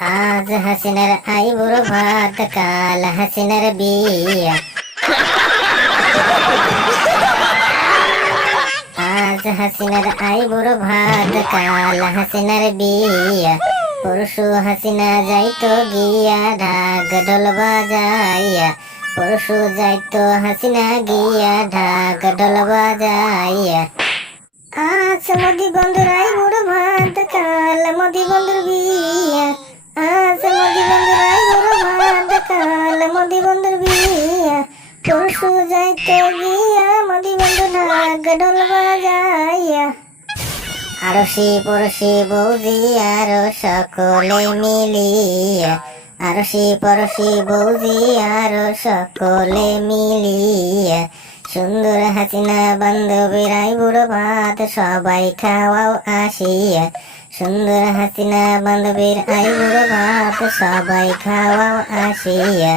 আজ হাসিনার আইবুড় ভাত, কাল হাসিনার বিয়া। আজ হাসিনার আইবুড় ভাত, কাল হাসিনার বিয়া। পরশু হাসিনা যাইতো গিয়া ঢাক ঢোল বাজাইয়া। পরশু যাইতো হাসিনা গিয়া ঢাক ঢোল বাজাইয়া। আজ মোদি বন্ধুর আইবুড় ভাত, কাল মোদি বন্ধুর বিয়া। আজ মোদি বন্ধুর আইবুড় ভাত, কাল মোদি বন্ধুর বিয়া। পরশু যাইতো গিয়া মোদি বন্ধু ঢাক ঢোল বাজাইয়া। আরশি পরশি বৌজি আরো সকলে মিলিয়া। আরশি পরশি বৌজি আরো সকলে মিলিয়া। সুন্দর হাসিনা বান্ধবীর আইবুড়ো ভাত, সবাই খাওয়াও আসিয়া। সুন্দর হাসিনা বান্ধবীর আইবুড়ো ভাত, সবাই খাওয়াও আসিয়া।